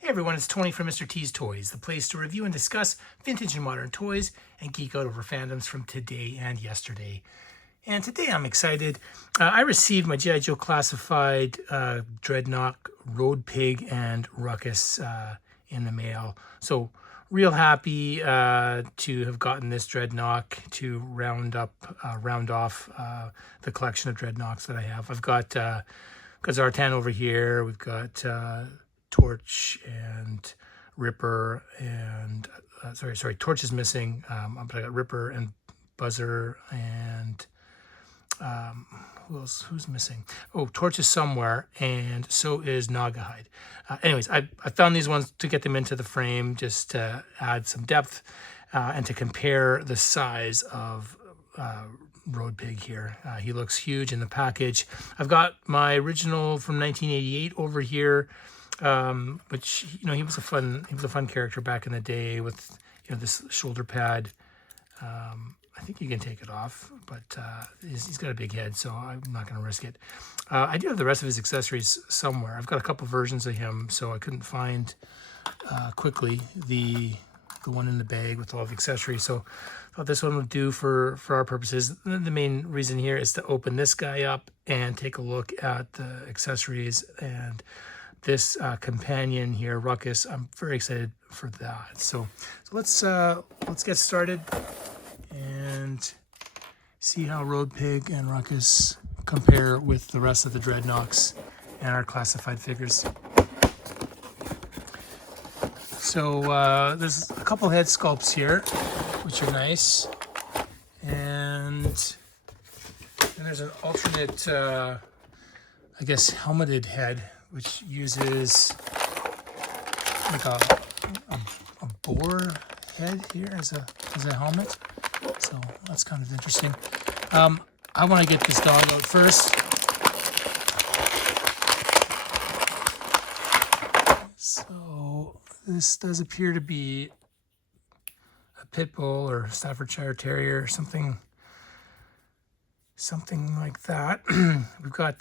Hey everyone, it's Tony from Mr. T's Toys, the place to review and discuss vintage and modern toys and geek out over fandoms from today and yesterday. And today I'm excited. I received my G.I. Joe Classified Dreadnok, Road Pig, and Rawkus in the mail. So real happy to have gotten this Dreadnok to round off the collection of Dreadnoks that I have. I've got Zartan over here. We've got Torch and Ripper and sorry, Torch is missing, but I got Ripper and Buzzer and who's missing? Oh, Torch is somewhere, and so is Nagahide. Anyways, I found these ones to get them into the frame, just to add some depth and to compare the size of Road Pig here. He looks huge in the package. I've got my original from 1988 over here, which, you know, he was a fun character back in the day with, you know, this shoulder pad. I think you can take it off, but he's got a big head, so I'm not going to risk it. I do have the rest of his accessories somewhere. I've got a couple versions of him, so I couldn't find quickly the one in the bag with all the accessories. So I thought this one would do for our purposes. The main reason here is to open this guy up and take a look at the accessories and this companion here, Rawkus. I'm very excited for that. So let's get started and see how Road Pig and Rawkus compare with the rest of the Dreadnoks and our classified figures. So there's a couple head sculpts here, which are nice, and there's an alternate, I guess, helmeted head, which uses like a boar head here as a helmet. So that's kind of interesting. I want to get this dog out first. So this does appear to be a pit bull or Staffordshire Terrier or something like that. We've got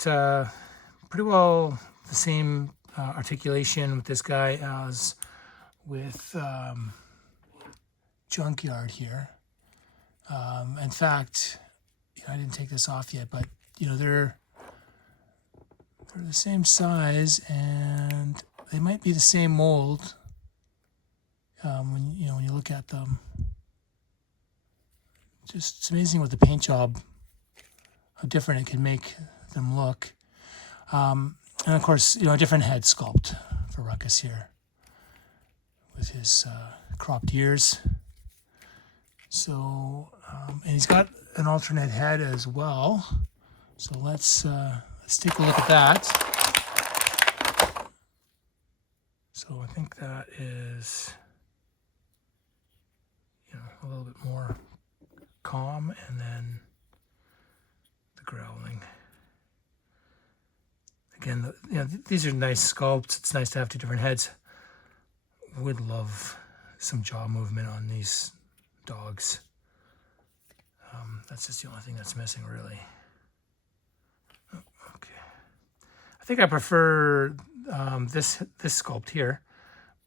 pretty well the same articulation with this guy as with Junkyard here. In fact, you know, I didn't take this off yet, but you know, they're the same size and they might be the same mold when you look at them. Just, it's amazing with the paint job how different it can make them look. And of course, you know, a different head sculpt for Rawkus here with his cropped ears. So, and he's got an alternate head as well. So let's take a look at that. So I think that is, you know, a little bit more calm, and then the growling. Again, you know, these are nice sculpts. It's nice to have two different heads. Would love some jaw movement on these dogs. That's just the only thing that's missing, really. Oh, okay. I think I prefer this sculpt here,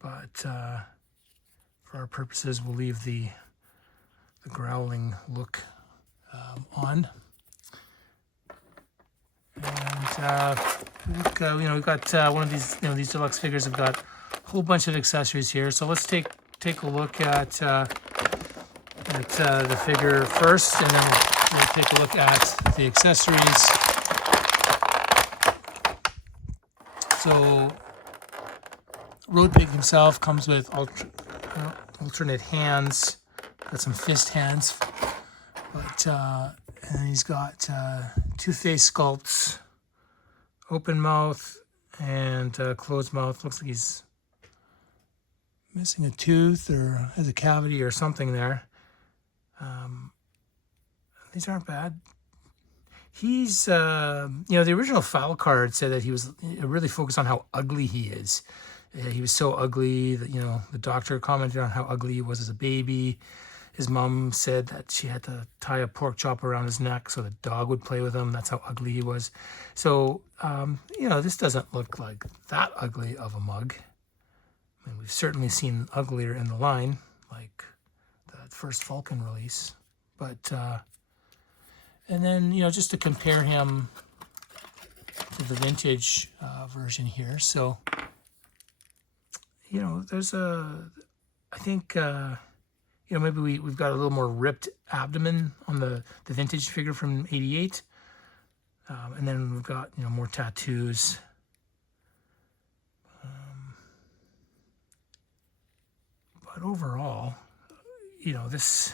but for our purposes, we'll leave the growling look on. And you know, we've got one of these, you know, these deluxe figures have got a whole bunch of accessories here. So let's take a look at the figure first, and then we'll take a look at the accessories. So Road Pig himself comes with alternate hands, got some fist hands, but and he's got two face sculpts, open mouth and closed mouth. Looks like he's missing a tooth or has a cavity or something there. These aren't bad. He's, you know, the original file card said that he was really focused on how ugly he is. He was so ugly that, you know, the doctor commented on how ugly he was as a baby. His mom said that she had to tie a pork chop around his neck so the dog would play with him. That's how ugly he was. So, you know, this doesn't look like that ugly of a mug. And we've certainly seen uglier in the line, like the first Falcon release. But, and then, you know, just to compare him to the vintage version here. So, you know, there's I think, you know, maybe we've got a little more ripped abdomen on the vintage figure from '88. And then we've got, you know, more tattoos. But overall, you know, this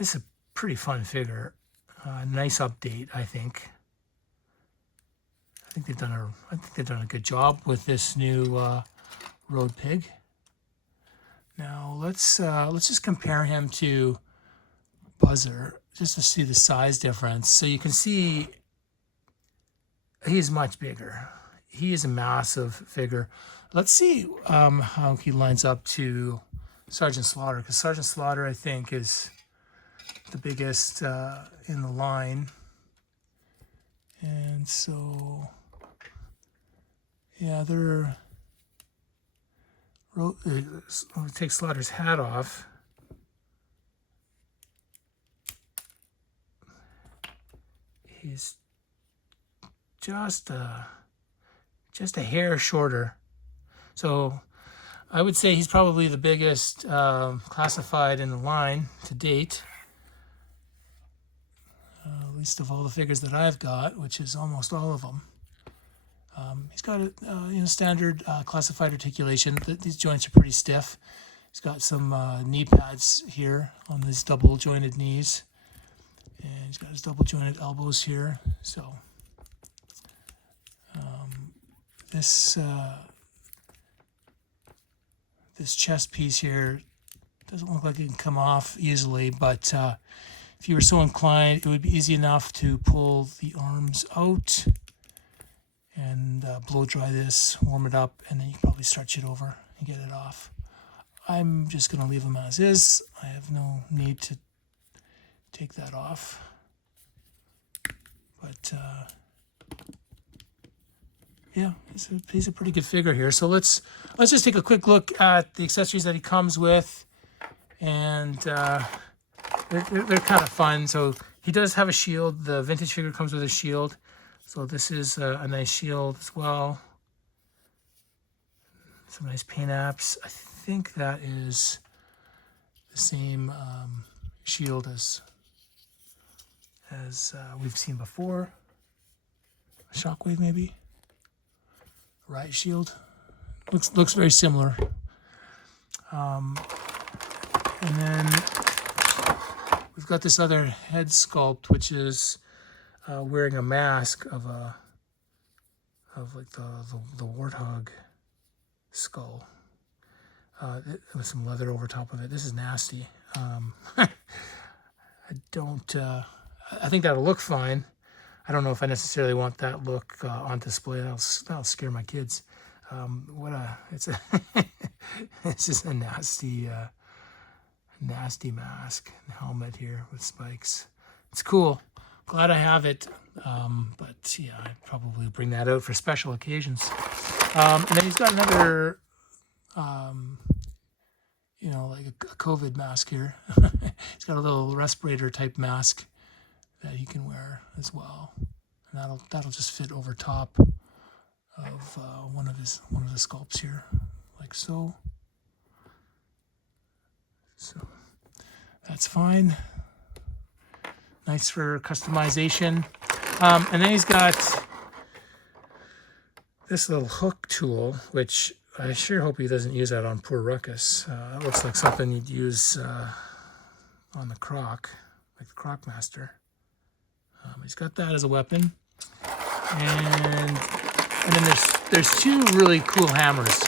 is a pretty fun figure. Nice update, I think. I think they've done a good job with this new Road Pig. Now let's just compare him to Buzzer just to see the size difference. So you can see he's much bigger. He is a massive figure. Let's see how he lines up to Sergeant Slaughter, because Sergeant Slaughter, I think, is the biggest in the line. And so, yeah, I'll take Slaughter's hat off. He's just a hair shorter. So I would say he's probably the biggest classified in the line to date, at least of all the figures that I've got, which is almost all of them. He's got a you know, standard classified articulation. These joints are pretty stiff. He's got some knee pads here on his double jointed knees, and he's got his double jointed elbows here. So this chest piece here doesn't look like it can come off easily, but if you were so inclined, it would be easy enough to pull the arms out and blow dry this, warm it up, and then you can probably stretch it over and get it off. I'm just going to leave them as is. I have no need to take that off. But yeah, he's a pretty good figure here. So let's just take a quick look at the accessories that he comes with, and they're kind of fun. So he does have a shield. The vintage figure comes with a shield. So this is a nice shield as well. Some nice paint apps. I think that is the same shield as we've seen before. A Shockwave maybe. Riot shield. Looks very similar. And then we've got this other head sculpt, which is wearing a mask of like the warthog skull with some leather over top of it. This is nasty. I think that'll look fine. I don't know if I necessarily want that look on display. That'll scare my kids. This is a nasty mask and helmet here with spikes. It's cool. Glad I have it. But yeah, I'd probably bring that out for special occasions. And then he's got another, you know, like a COVID mask here. He's got a little respirator type mask that he can wear as well, and that'll just fit over top of one of the sculpts here, like so. So that's fine. Nice for customization. And then he's got this little hook tool, which I sure hope he doesn't use that on poor Rawkus. That looks like something you'd use on the Croc, like the Croc Master. He's got that as a weapon. And then there's two really cool hammers.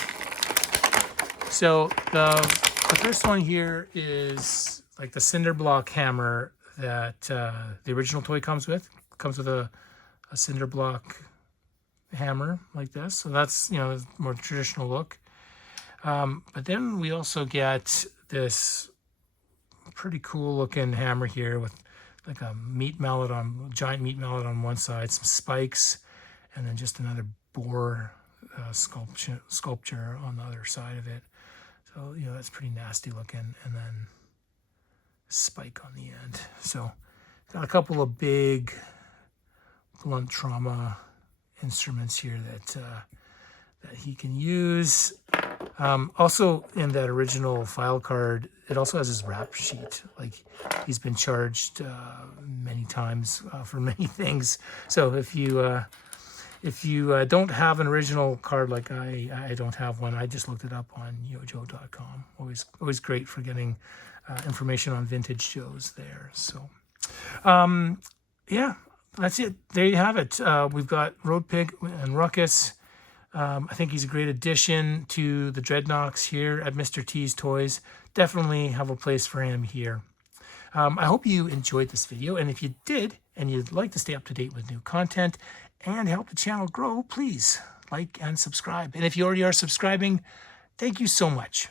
So the first one here is like the cinder block hammer that the original toy comes with. Comes with a cinder block hammer like this. So that's, you know, a more traditional look. But then we also get this pretty cool looking hammer here with like a giant meat mallet on one side, some spikes, and then just another bore sculpture on the other side of it. So, you know, that's pretty nasty looking. And then spike on the end. So got a couple of big blunt trauma instruments here that that he can use. Also in that original file card, it also has his rap sheet. Like, he's been charged many times for many things. So if you don't have an original card like I don't have one, I just looked it up on yojo.com. Always great for getting information on vintage Joes there. So yeah, that's it. There you have it. We've got Road Pig and Rawkus. I think he's a great addition to the Dreadnoks here at Mr. T's Toys. Definitely have a place for him here. I hope you enjoyed this video, and if you did, and you'd like to stay up to date with new content and help the channel grow, please like and subscribe. And if you already are subscribing, thank you so much.